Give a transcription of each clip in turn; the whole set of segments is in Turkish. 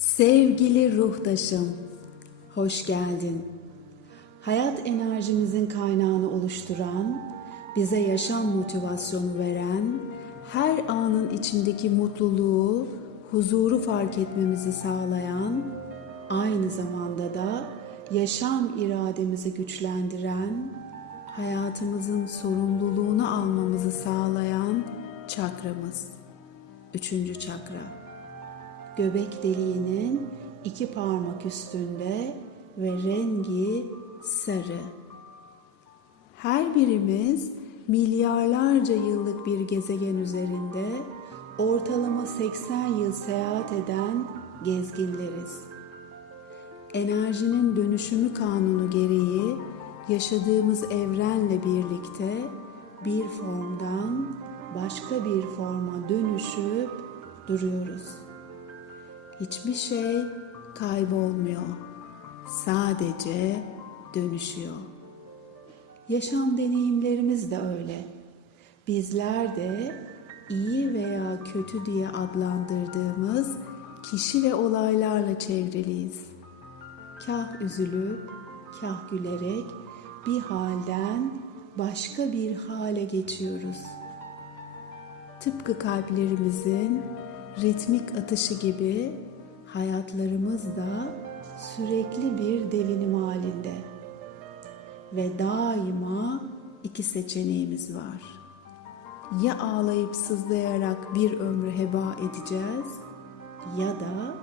Sevgili ruhtaşım, hoş geldin. Hayat enerjimizin kaynağını oluşturan, bize yaşam motivasyonu veren, her anın içindeki mutluluğu, huzuru fark etmemizi sağlayan, aynı zamanda da yaşam irademizi güçlendiren, hayatımızın sorumluluğunu almamızı sağlayan çakramız. Üçüncü çakra göbek deliğinin iki parmak üstünde ve rengi sarı. Her birimiz milyarlarca yıllık bir gezegen üzerinde ortalama 80 yıl seyahat eden gezginleriz. Enerjinin dönüşümü kanunu gereği yaşadığımız evrenle birlikte bir formdan başka bir forma dönüşüp duruyoruz. Hiçbir şey kaybolmuyor. Sadece dönüşüyor. Yaşam deneyimlerimiz de öyle. Bizler de iyi veya kötü diye adlandırdığımız kişi ve olaylarla çevriliyiz. Kah üzülüp, kah gülerek bir halden başka bir hale geçiyoruz. Tıpkı kalplerimizin ritmik atışı gibi hayatlarımız da sürekli bir devinim halinde. Ve daima iki seçeneğimiz var. Ya ağlayıp sızlayarak bir ömrü heba edeceğiz ya da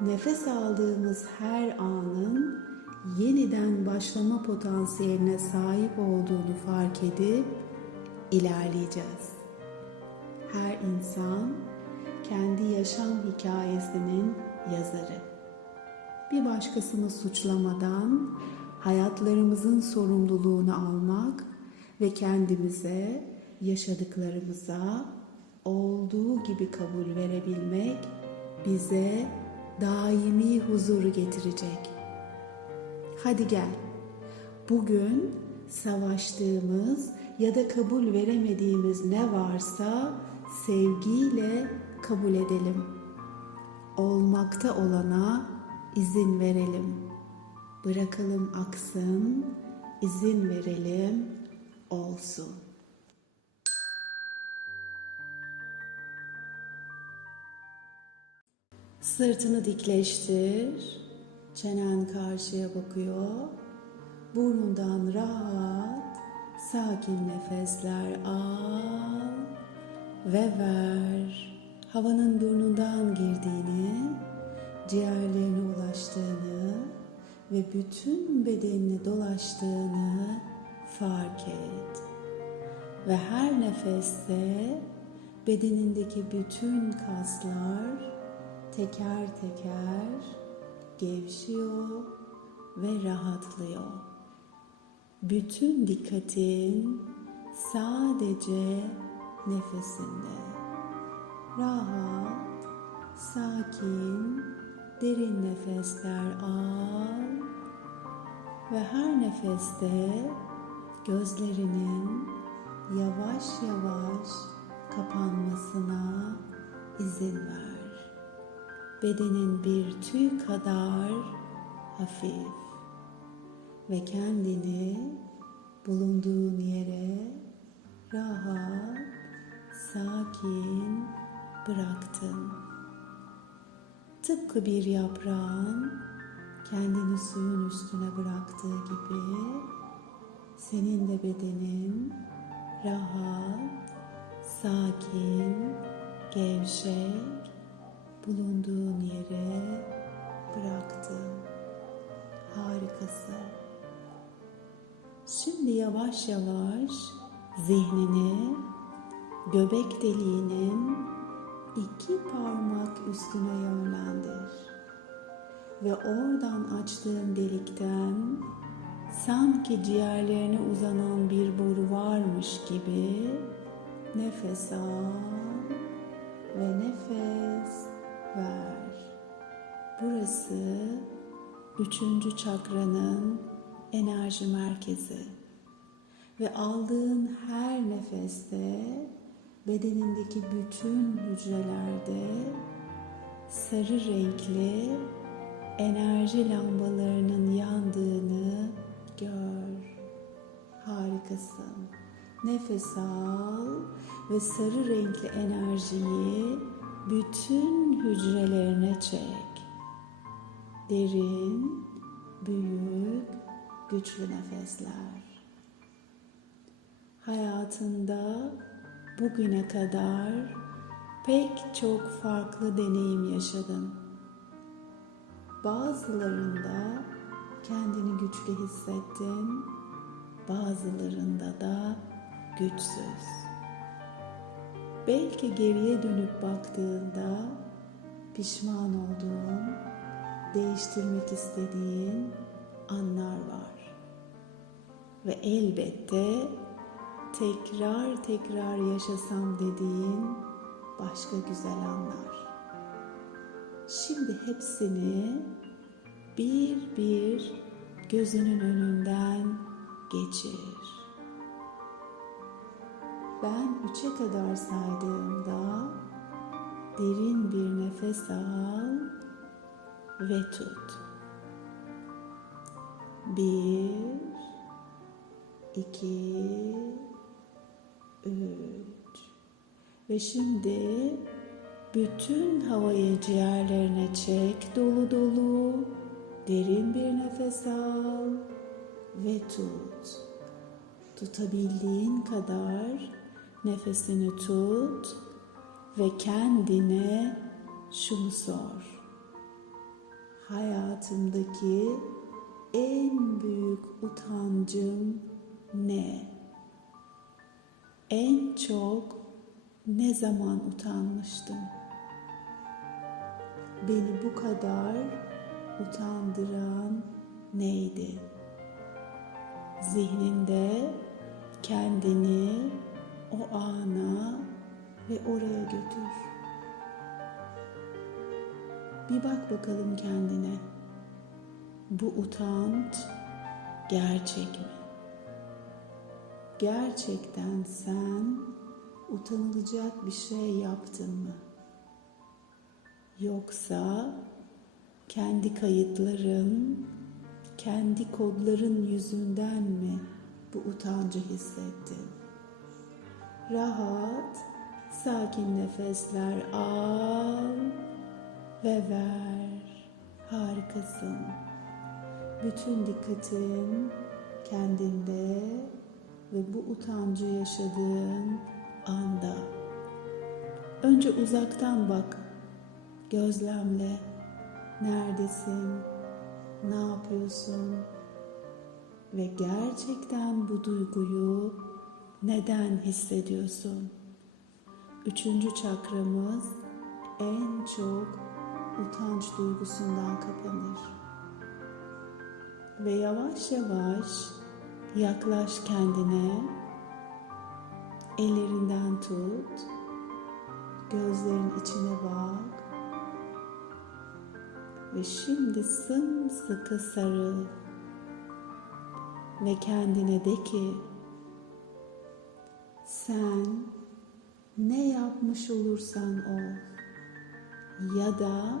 nefes aldığımız her anın yeniden başlama potansiyeline sahip olduğunu fark edip ilerleyeceğiz. Her insan kendi yaşam hikayesinin yazarı. Bir başkasını suçlamadan hayatlarımızın sorumluluğunu almak ve kendimize, yaşadıklarımıza olduğu gibi kabul verebilmek bize daimi huzuru getirecek. Hadi gel. Bugün savaştığımız ya da kabul veremediğimiz ne varsa sevgiyle kabul edelim. Olmakta olana izin verelim. Bırakalım aksın, izin verelim olsun. Sırtını dikleştir. Çenen karşıya bakıyor. Burnundan rahat, sakin nefesler al ve ver. Havanın burnundan girdiğini, ciğerlerine ulaştığını ve bütün bedenini dolaştığını fark et. Ve her nefeste bedenindeki bütün kaslar teker teker gevşiyor ve rahatlıyor. Bütün dikkatin sadece nefesinde. Rahat, sakin, derin nefesler al ve her nefeste gözlerinin yavaş yavaş kapanmasına izin ver. Bedenin bir tüy kadar hafif ve kendini bulunduğun yere rahat, sakin bıraktın. Tıpkı bir yaprağın kendini suyun üstüne bıraktığı gibi senin de bedenin rahat, sakin, gevşek bulunduğun yere bıraktın. Harikasın. Şimdi yavaş yavaş zihnini göbek deliğinin iki parmak üstüne yönlendir. Ve oradan açtığın delikten sanki ciğerlerine uzanan bir boru varmış gibi nefes al ve nefes ver. Burası üçüncü çakranın enerji merkezi. Ve aldığın her nefeste bedenindeki bütün hücrelerde sarı renkli enerji lambalarının yandığını gör. Harikasın. Nefes al ve sarı renkli enerjiyi bütün hücrelerine çek. Derin, büyük, güçlü nefesler. Hayatında bugüne kadar pek çok farklı deneyim yaşadın. Bazılarında kendini güçlü hissettin, bazılarında da güçsüz. Belki geriye dönüp baktığında pişman olduğun, değiştirmek istediğin anlar var. Ve elbette tekrar tekrar yaşasam dediğin başka güzel anlar. Şimdi hepsini bir bir gözünün önünden geçir. Ben üçe kadar saydığımda derin bir nefes al ve tut. Bir, iki, üç. Ve şimdi bütün havayı ciğerlerine çek dolu dolu. Derin bir nefes al ve tut. Tutabildiğin kadar nefesini tut ve kendine şunu sor. Hayatımdaki en büyük utancım ne? En çok ne zaman utanmıştım? Beni bu kadar utandıran neydi? Zihninde kendini o ana ve oraya götür. Bir bak bakalım kendine. Bu utanç gerçek mi? Gerçekten sen utanılacak bir şey yaptın mı? Yoksa kendi kayıtların, kendi kodların yüzünden mi bu utancı hissettin? Rahat, sakin nefesler al ve ver. Harikasın. Bütün dikkatin kendinde ve bu utancı yaşadığın anda. Önce uzaktan bak. Gözlemle. Neredesin? Ne yapıyorsun? Ve gerçekten bu duyguyu neden hissediyorsun? Üçüncü çakramız en çok utanç duygusundan kapanır. Ve yavaş yavaş yaklaş kendine. Ellerinden tut. Gözlerin içine bak. Ve şimdi sımsıkı sarıl. Ve kendine de ki sen ne yapmış olursan ol ya da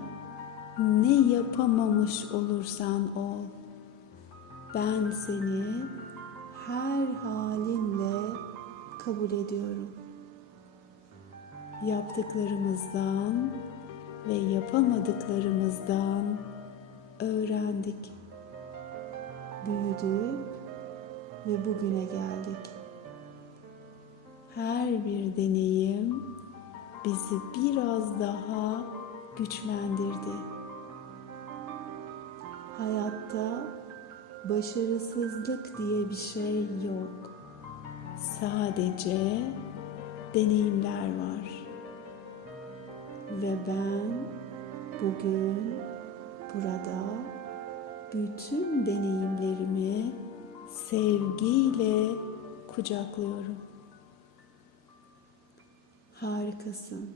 ne yapamamış olursan ol ben seni her halinle kabul ediyorum. Yaptıklarımızdan ve yapamadıklarımızdan öğrendik. Büyüdük ve bugüne geldik. Her bir deneyim bizi biraz daha güçlendirdi. Hayatta başarısızlık diye bir şey yok. Sadece deneyimler var. Ve ben bugün burada bütün deneyimlerimi sevgiyle kucaklıyorum. Harikasın.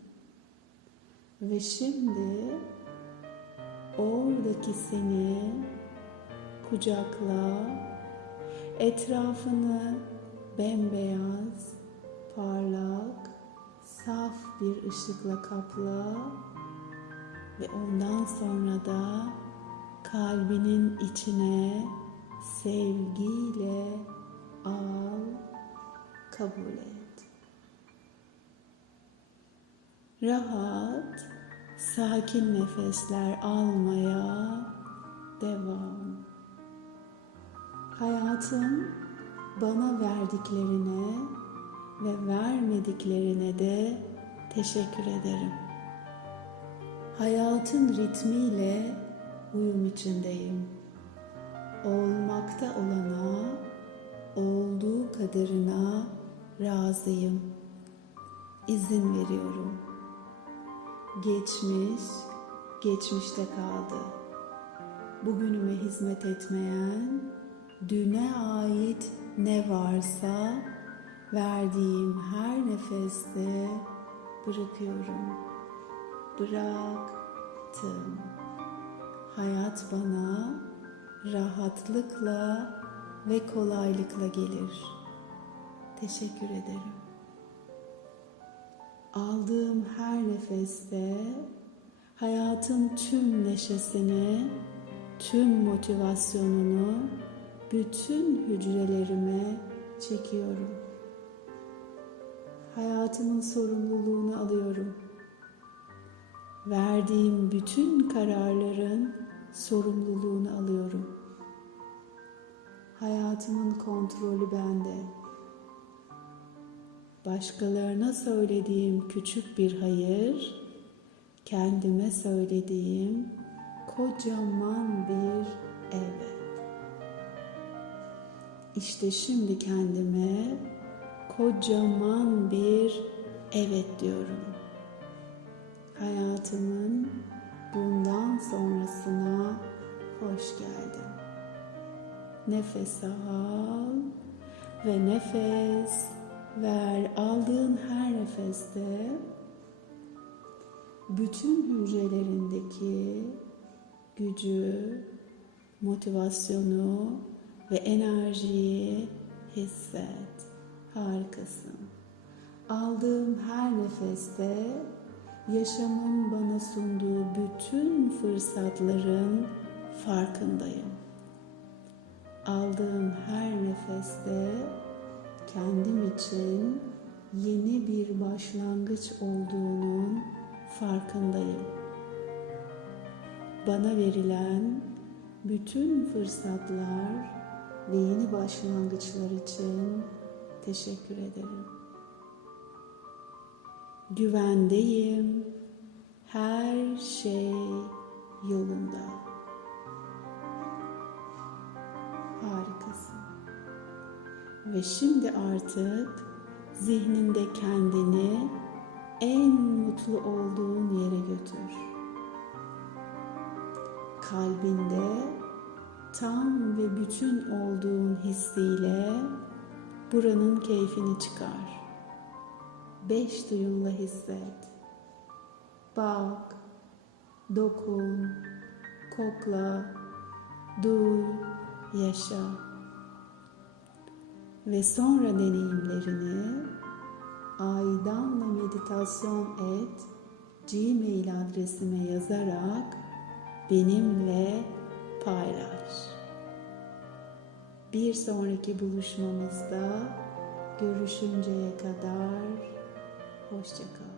Ve şimdi oradaki seni kucakla, etrafını bembeyaz, parlak, saf bir ışıkla kapla ve ondan sonra da kalbinin içine sevgiyle al, kabul et. Rahat, sakin nefesler almaya devam. Hayatın bana verdiklerine ve vermediklerine de teşekkür ederim. Hayatın ritmiyle uyum içindeyim. Olmakta olana, olduğu kadarına razıyım. İzin veriyorum. Geçmiş, geçmişte kaldı. Bugünüme hizmet etmeyen, düne ait ne varsa verdiğim her nefeste bırakıyorum. Bıraktım. Hayat bana rahatlıkla ve kolaylıkla gelir. Teşekkür ederim. Aldığım her nefeste hayatın tüm neşesini, tüm motivasyonunu bütün hücrelerime çekiyorum. Hayatımın sorumluluğunu alıyorum. Verdiğim bütün kararların sorumluluğunu alıyorum. Hayatımın kontrolü bende. Başkalarına söylediğim küçük bir hayır, kendime söylediğim kocaman bir evet. İşte şimdi kendime kocaman bir evet diyorum. Hayatımın bundan sonrasına hoş geldin. Nefes al ve nefes ver. Aldığın her nefeste bütün hücrelerindeki gücü, motivasyonu ve enerjiyi hisset. Harikasın. Aldığım her nefeste yaşamın bana sunduğu bütün fırsatların farkındayım. Aldığım her nefeste kendim için yeni bir başlangıç olduğunun farkındayım. Bana verilen bütün fırsatlar ve yeni başlangıçlar için teşekkür ederim. Güvendeyim. Her şey yolunda. Harikasın. Ve şimdi artık zihninde kendini en mutlu olduğun yere götür. Kalbinde tam ve bütün olduğun hissiyle buranın keyfini çıkar. Beş duyuyla hisset. Bak, dokun, kokla, duy, yaşa. Ve sonra deneyimlerini aydanla meditasyon et gmail adresime yazarak benimle paylaş. Bir sonraki buluşmamızda görüşünceye kadar hoşçakal.